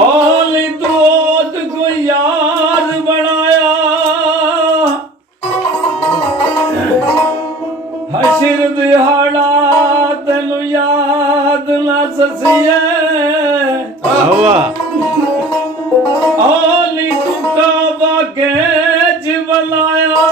ओली दोस्त को याद बनाया हशर दिहाड़ा तेन याद ना ससिए ओली तू काबा के बनाया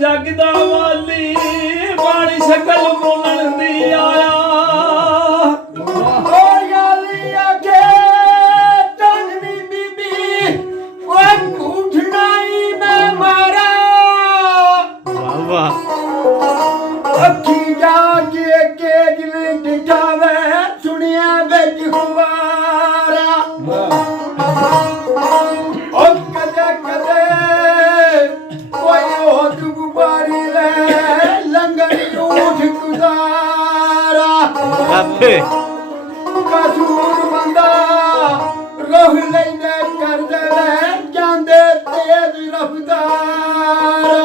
जगदा वाली बाणी शकल बोलन दी आया ओ याली आके तन्वी बीबी वो उठनाई मैं मारा वाह अखी जाके के जिले दिखावे सुनिया बेच हुआरा ओ कदे कदे कोई हो दुबारी ले लंगर उठ गुजारा अबे कसूर बंदा रोह लेने कर दे जांदे तेज रफ्तारा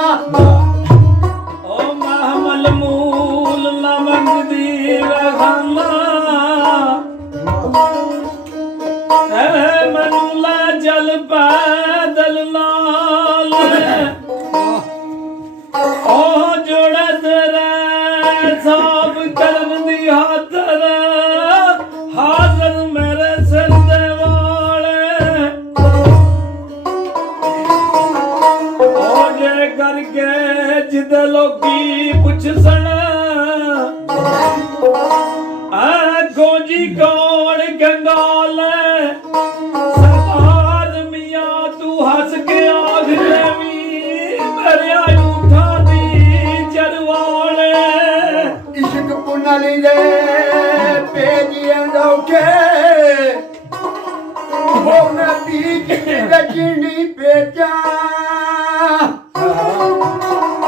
ओ महमल मूल लमक दी रहमा मनुला जल पैदल लाल ओ जोड़त रे साफ करन दी हाथर हाजर मेरे सिर दे वाले ओ जे करके जिदे लोकी पुछ सन गोजी कौन गंगाल सरदार मियां तू हंस के आख देवी मेरे उठा दी चरवाले इश्क पुनली दे पेजियां लौके वो न बीच गजनी पेचा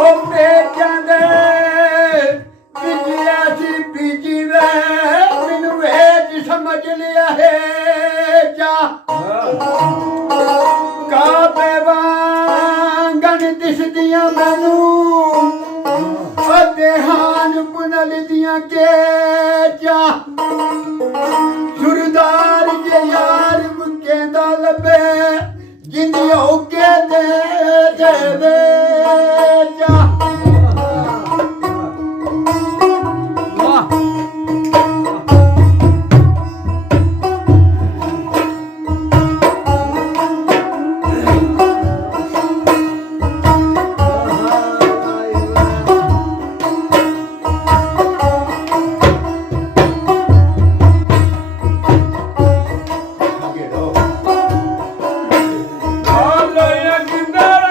ओ पेचा दे बिजलिया सी बीजी वे मैनू वेच समझ लिया है जा काबे वांगन दिसदियां मैनू देहान पुनल दियां के जा सुरदार जे यार मुकेंदा लबे जिंदी होके दे देवे जा आ गया किंदर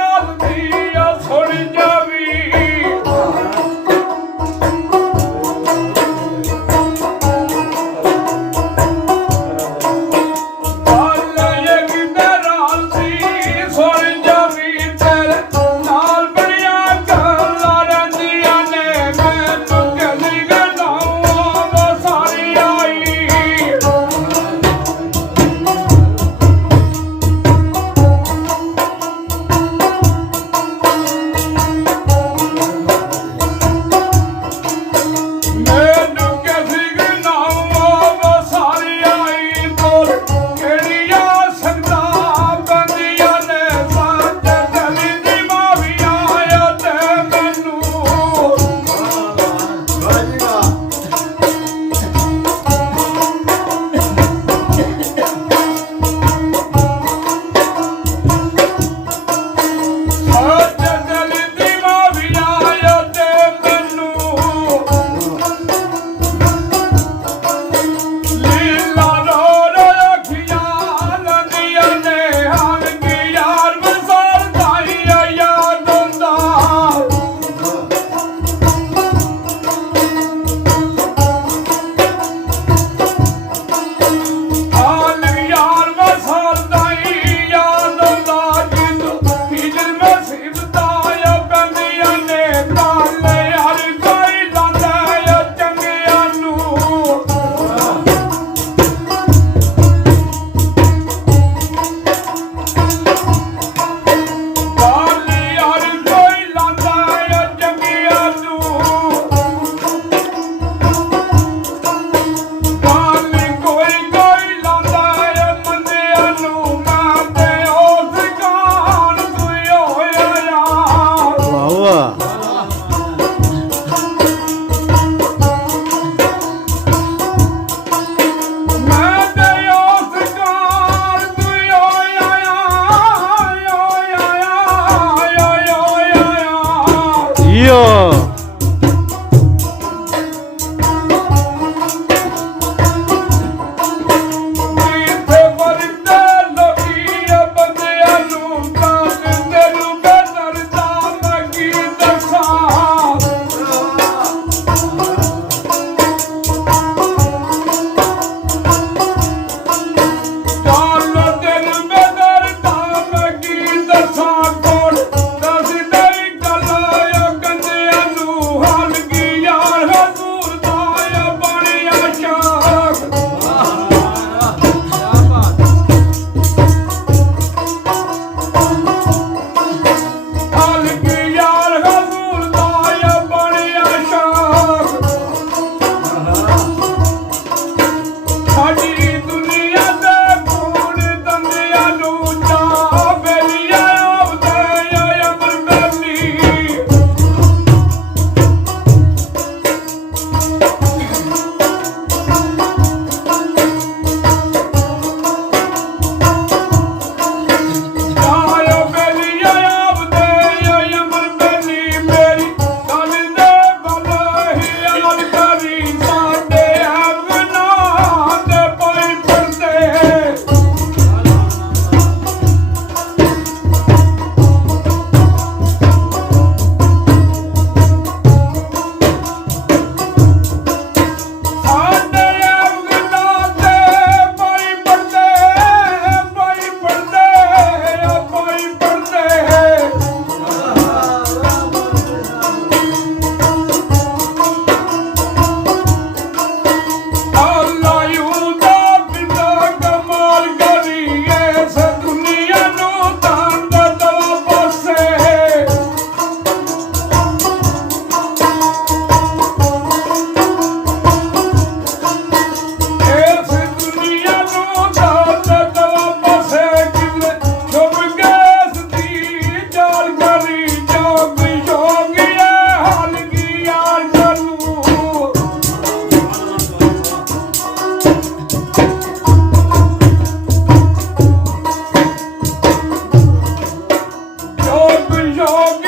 जियो ਇੱਥੇ ਵਰਦੇ ਲੋਕੀ ਬੰਦਿਆਂ ਨੂੰ ਕਾਟ ਤੈਨੂੰ ਬੇਦਰਦਾ ਮੈਂ ਕੀ ਦੱਸਾਂ ਚੱਲ ਤੈਨੂੰ ਬੇਦਰਦਾ ਮੈਂ ਕੀ ਦੱਸਾਂ ਕੋਲ ਦੱਸਦਾ ਹੀ ਗੱਲ ਆ ਗੰਦਿਆਂ ਨੂੰ ਹਾਲ ਕੀ ਯਾਰ ਹਜ਼ੂਰ ਦਾ ਆ ਬਣਿਆ ਸ਼ਾਖ ਹਾਲ ਕੀ ਯਾਰ ਹਜ਼ੂਰ ਦਾ ਆ ਬਣਿਆ ਸ਼ਾਖ ਸਾਡੀ ਦੁਨੀਆ ਦੇ ਕੋਲ ਦੰਦਿਆਂ ਨੂੰ ਜਾ ਬੇਲੀਆਂ ਆਵਦੇ ਆ ਅਮਰ ਬੇਲੀ ਆਇਆ ਬੇਲੀਆਂ ਆਵਦੇ ਆ ਅਮਰ ਬੇਲੀ ਮੇਰੀ ਗੱਲ ਦੇ ਬਲ ਹੀ ਅਮਲ ਕਰੀ ਸਾਡੇ ਅਗਨਾ ਦੇ ਪਈ ਪਰਦੇ ਸਾਡੇ ਅਗਨਾ ਦੇ ਪਈ ਪਰਦੇ ਪਈ ਪਰਦੇ ਆ ਪਈ ਪਰਦੇ Allah yuda binda kamal kariye se duniya nu tanda da passe es duniya nu tanda da passe kivle shub gas di jal kari jog yogiye hal ki yar kanu Jog